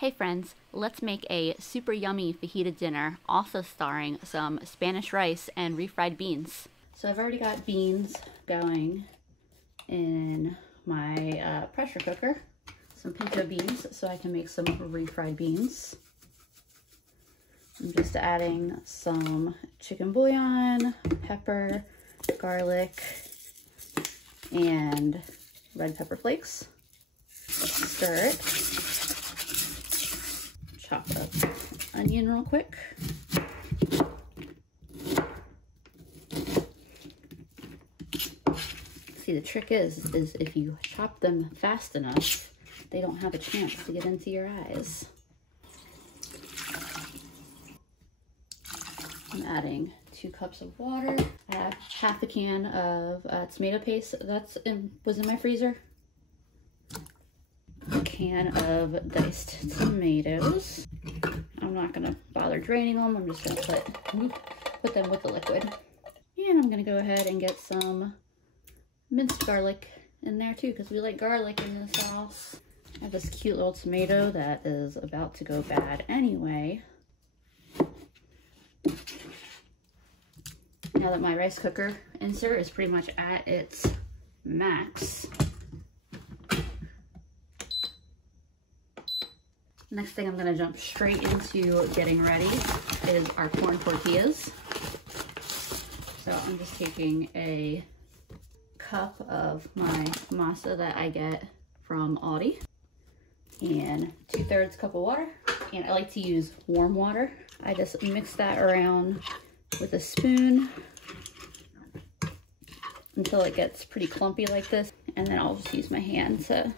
Hey friends, let's make a super yummy fajita dinner, also starring some Spanish rice and refried beans. So I've already got beans going in my pressure cooker, some pinto beans, so I can make some refried beans. I'm just adding some chicken bouillon, pepper, garlic, and red pepper flakes. Stir it. Chop up onion real quick. See, the trick is if you chop them fast enough, they don't have a chance to get into your eyes. I'm adding 2 cups of water. I have half a can of tomato paste was in my freezer. A can of diced tomatoes. I'm not gonna bother draining them. I'm just gonna put them with the liquid. And I'm gonna go ahead and get some minced garlic in there too, because we like garlic in this house. I have this cute little tomato that is about to go bad anyway. Now that my rice cooker insert is pretty much at its max, next thing I'm gonna jump straight into getting ready is our corn tortillas. So I'm just taking a cup of my masa that I get from Aldi and 2/3 cup of water. And I like to use warm water. I just mix that around with a spoon until it gets pretty clumpy like this. And then I'll just use my hand to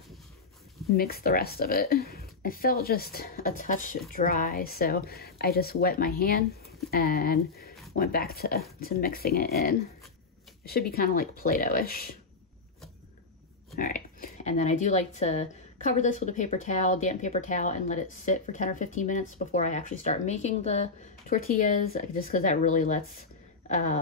mix the rest of it. It felt just a touch dry, so I just wet my hand and went back to mixing it in. It should be kind of like Play-Doh-ish. All right, and then I do like to cover this with a paper towel, damp paper towel, and let it sit for 10 or 15 minutes before I actually start making the tortillas, just because that really lets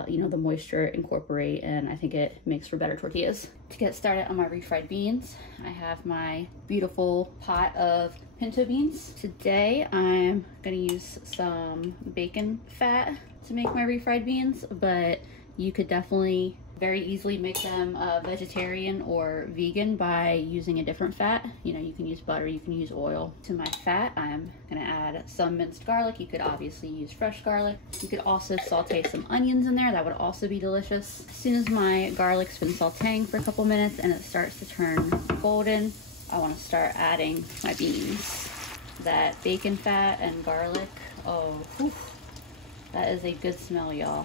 you know, the moisture incorporate, and I think it makes for better tortillas. To get started on my refried beans, I have my beautiful pot of pinto beans. Today I'm gonna use some bacon fat to make my refried beans, but you could definitely very easily make them vegetarian or vegan by using a different fat. You know, you can use butter, you can use oil. To my fat, I'm gonna add some minced garlic. You could obviously use fresh garlic. You could also saute some onions in there. That would also be delicious. As soon as my garlic's been sauteing for a couple minutes and it starts to turn golden, I wanna start adding my beans. That bacon fat and garlic, oh, whew, that is a good smell, y'all.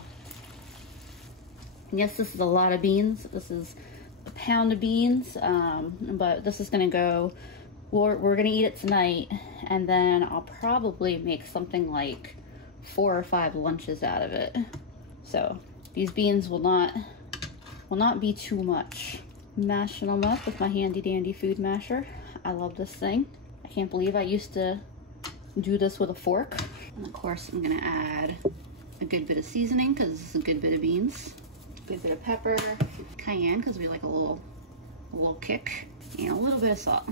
Yes, this is a lot of beans. This is a pound of beans, but this is gonna go, we're gonna eat it tonight, and then I'll probably make something like 4 or 5 lunches out of it. So these beans will not be too much. Mashing them up with my handy dandy food masher. I love this thing. I can't believe I used to do this with a fork. And of course I'm gonna add a good bit of seasoning, because this is a good bit of beans. Good bit of pepper, cayenne, because we like a little kick, and a little bit of salt.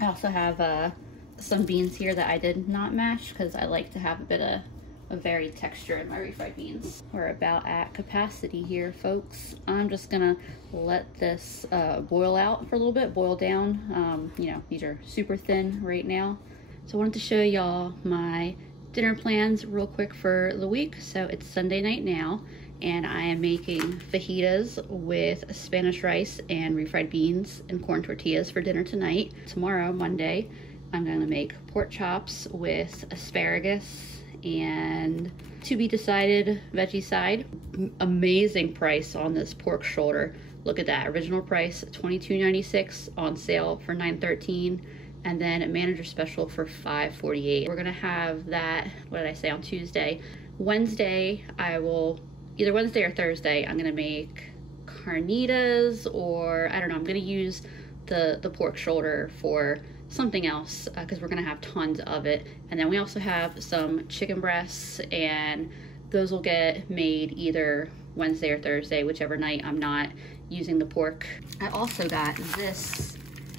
I also have some beans here that I did not mash, because I like to have a bit of a varied texture in my refried beans. We're about at capacity here, folks. I'm just gonna let this boil out for a little bit, boil down. You know, these are super thin right now. So I wanted to show y'all my dinner plans real quick for the week. So it's Sunday night now, and I am making fajitas with Spanish rice and refried beans and corn tortillas for dinner tonight. Tomorrow, Monday, I'm gonna make pork chops with asparagus and to be decided veggie side. Amazing price on this pork shoulder. Look at that, original price $22.96, on sale for $9.13. And then a manager special for $5.48. We're gonna have that, what did I say, on Tuesday. Wednesday, either Wednesday or Thursday, I'm gonna make carnitas, or I don't know, I'm gonna use the pork shoulder for something else, because we're gonna have tons of it. And then we also have some chicken breasts, and those will get made either Wednesday or Thursday, whichever night I'm not using the pork. I also got this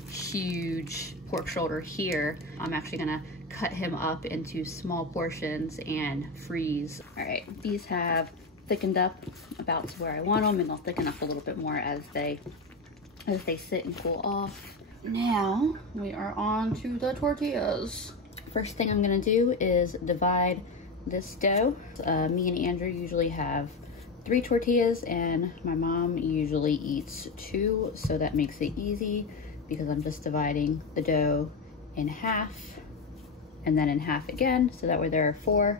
huge pork shoulder here. I'm actually gonna cut him up into small portions and freeze. All right, these have thickened up about to where I want them, and they'll thicken up a little bit more as they sit and cool off. Now we are on to the tortillas. First thing I'm gonna do is divide this dough. Me and Andrew usually have 3 tortillas, and my mom usually eats 2, so that makes it easy because I'm just dividing the dough in half and then in half again, so that way there are 4,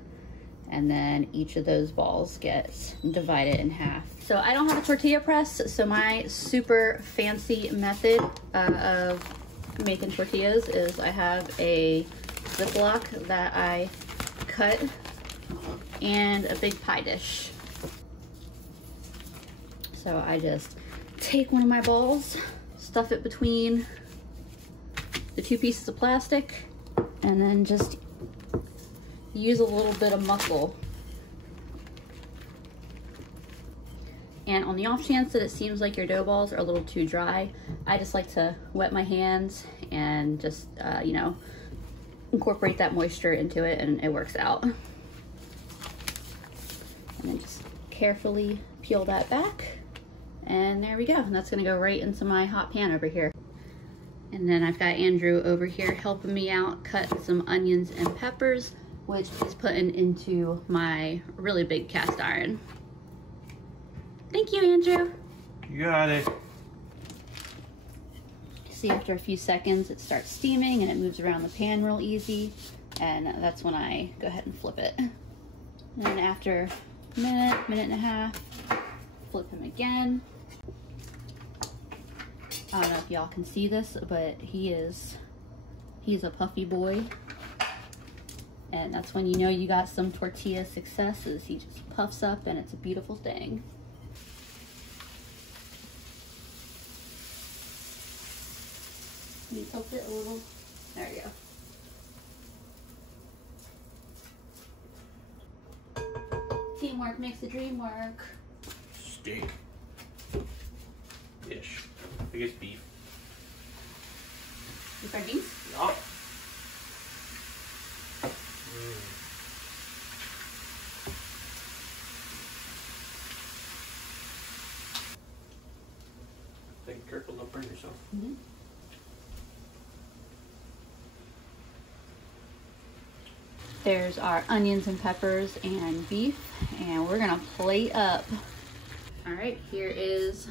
and then each of those balls gets divided in half. So I don't have a tortilla press, so my super fancy method of making tortillas is I have a Ziploc that I cut and a big pie dish. So I just take one of my balls, stuff it between the 2 pieces of plastic, and then just use a little bit of muscle. And on the off chance that it seems like your dough balls are a little too dry, I just like to wet my hands and just, you know, incorporate that moisture into it, and it works out. And then just carefully peel that back. And there we go. And that's gonna go right into my hot pan over here. And then I've got Andrew over here helping me out cut some onions and peppers, which he's putting into my really big cast iron. Thank you, Andrew. You got it. See, after a few seconds, it starts steaming and it moves around the pan real easy. And that's when I go ahead and flip it. And then after a minute, minute and a half, flip him again. I don't know if y'all can see this, but he's a puffy boy. And that's when you know you got some tortilla successes. He just puffs up and it's a beautiful thing. Can you tilt it a little? There you go. Teamwork makes the dream work. Steak. Dish. I guess beef. You fried beef? Yup. Be careful, don't burn yourself. Mm-hmm. There's our onions and peppers and beef, and we're gonna plate up. All right, here is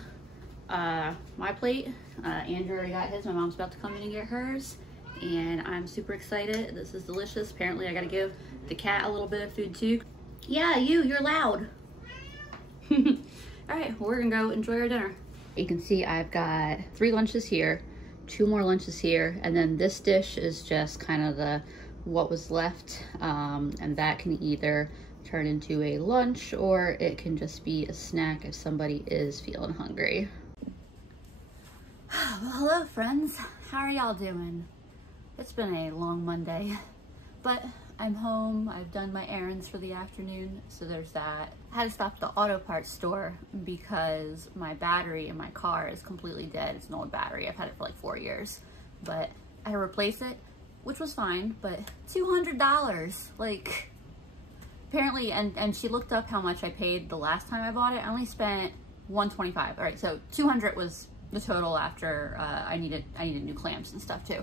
my plate. Andrew already got his. My mom's about to come in and get hers, and I'm super excited. This is delicious. Apparently I gotta give the cat a little bit of food too. Yeah, you're loud. All right, well, we're gonna go enjoy our dinner. You can see I've got 3 lunches here, 2 more lunches here, and then this dish is just kind of what was left, and that can either turn into a lunch or it can just be a snack if somebody is feeling hungry. Well, hello friends, how are y'all doing? It's been a long Monday, but I'm home. I've done my errands for the afternoon, so there's that. I had to stop at the auto parts store because my battery in my car is completely dead. It's an old battery. I've had it for like 4 years, but I had to replace it, which was fine, but $200, like, apparently, and she looked up how much I paid the last time I bought it. I only spent $125. All right, so $200 was the total after I needed new clamps and stuff too.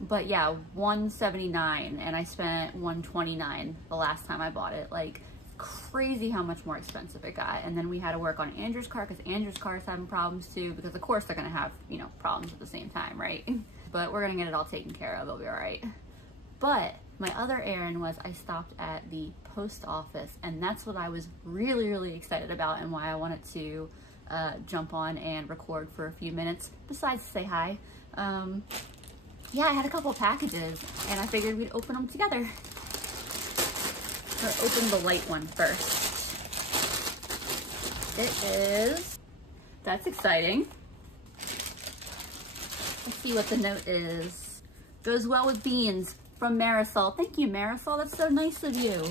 But yeah, $179, and I spent $129 the last time I bought it. Like, crazy how much more expensive it got. And then we had to work on Andrew's car because Andrew's car is having problems too, because of course they're gonna have, you know, problems at the same time, right? But we're gonna get it all taken care of. It'll be all right. But my other errand was I stopped at the post office, and that's what I was really, really excited about and why I wanted to jump on and record for a few minutes, besides say hi. Yeah, I had a couple packages, and I figured we'd open them together. Let's open the light one first. It is, that's exciting. Let's see what the note is. Goes well with beans from Marisol. Thank you, Marisol, that's so nice of you.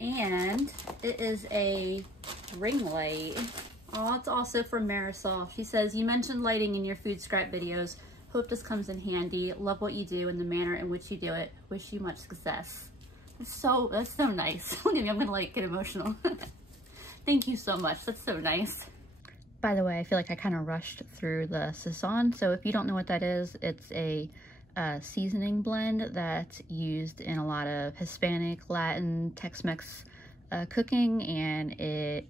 And it is a ring light. Oh, it's also from Marisol. She says, you mentioned lighting in your food scrap videos. Hope this comes in handy. Love what you do and the manner in which you do it. Wish you much success. That's so nice. Look at me, I'm gonna like get emotional. Thank you so much, that's so nice. By the way, I feel like I kind of rushed through the sazon. So if you don't know what that is, it's a seasoning blend that's used in a lot of Hispanic, Latin, Tex-Mex cooking, and it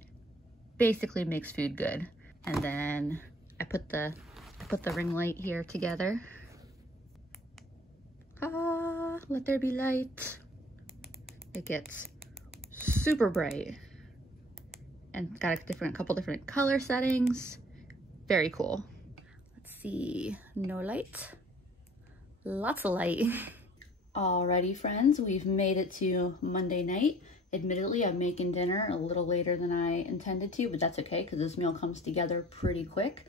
basically makes food good. And then I put the ring light here together. Ah, let there be light. It gets super bright and got a couple different color settings. Very cool. Let's see, no light, lots of light. Alrighty friends, we've made it to Monday night. Admittedly, I'm making dinner a little later than I intended to, but that's okay because this meal comes together pretty quick.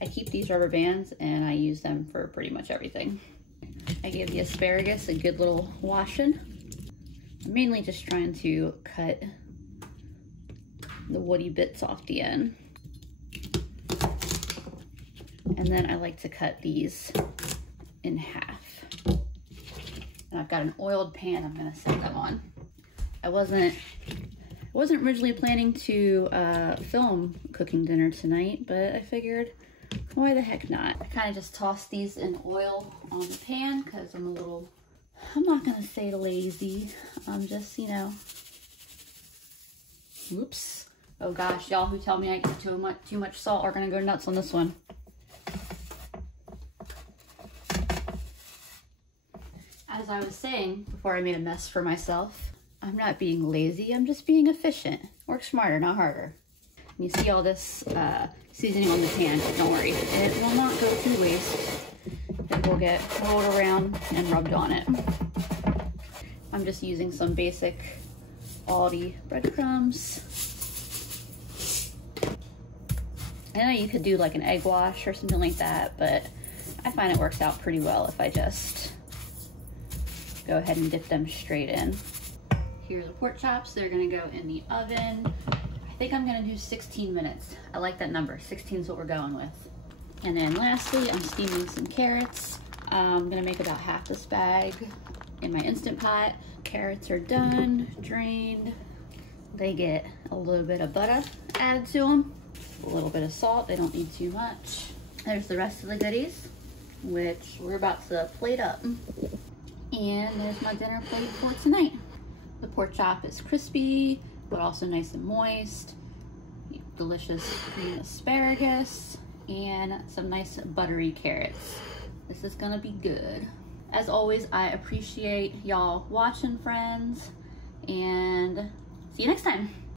I keep these rubber bands and I use them for pretty much everything. I gave the asparagus a good little washing. I'm mainly just trying to cut the woody bits off the end. And then I like to cut these in half. And I've got an oiled pan I'm gonna set them on. I wasn't originally planning to film cooking dinner tonight, but I figured, why the heck not? I kind of just tossed these in oil on the pan because I'm not gonna say lazy. I'm just, you know, whoops. Oh gosh, y'all who tell me I get too much salt are gonna go nuts on this one. As I was saying before I made a mess for myself, I'm not being lazy, I'm just being efficient. Work smarter, not harder. And you see all this seasoning on the pan, don't worry. It will not go to waste. It will get rolled around and rubbed on it. I'm just using some basic Aldi breadcrumbs. I know you could do like an egg wash or something like that, but I find it works out pretty well if I just go ahead and dip them straight in. Here are the pork chops. They're gonna go in the oven. I think I'm gonna do 16 minutes. I like that number. 16 is what we're going with. And then lastly, I'm steaming some carrots. I'm gonna make about half this bag in my Instant Pot. Carrots are done, drained. They get a little bit of butter added to them. A little bit of salt, they don't need too much. There's the rest of the goodies, which we're about to plate up. And there's my dinner plate for tonight. The pork chop is crispy, but also nice and moist. Delicious green asparagus and some nice buttery carrots. This is gonna be good. As always, I appreciate y'all watching, friends, and see you next time.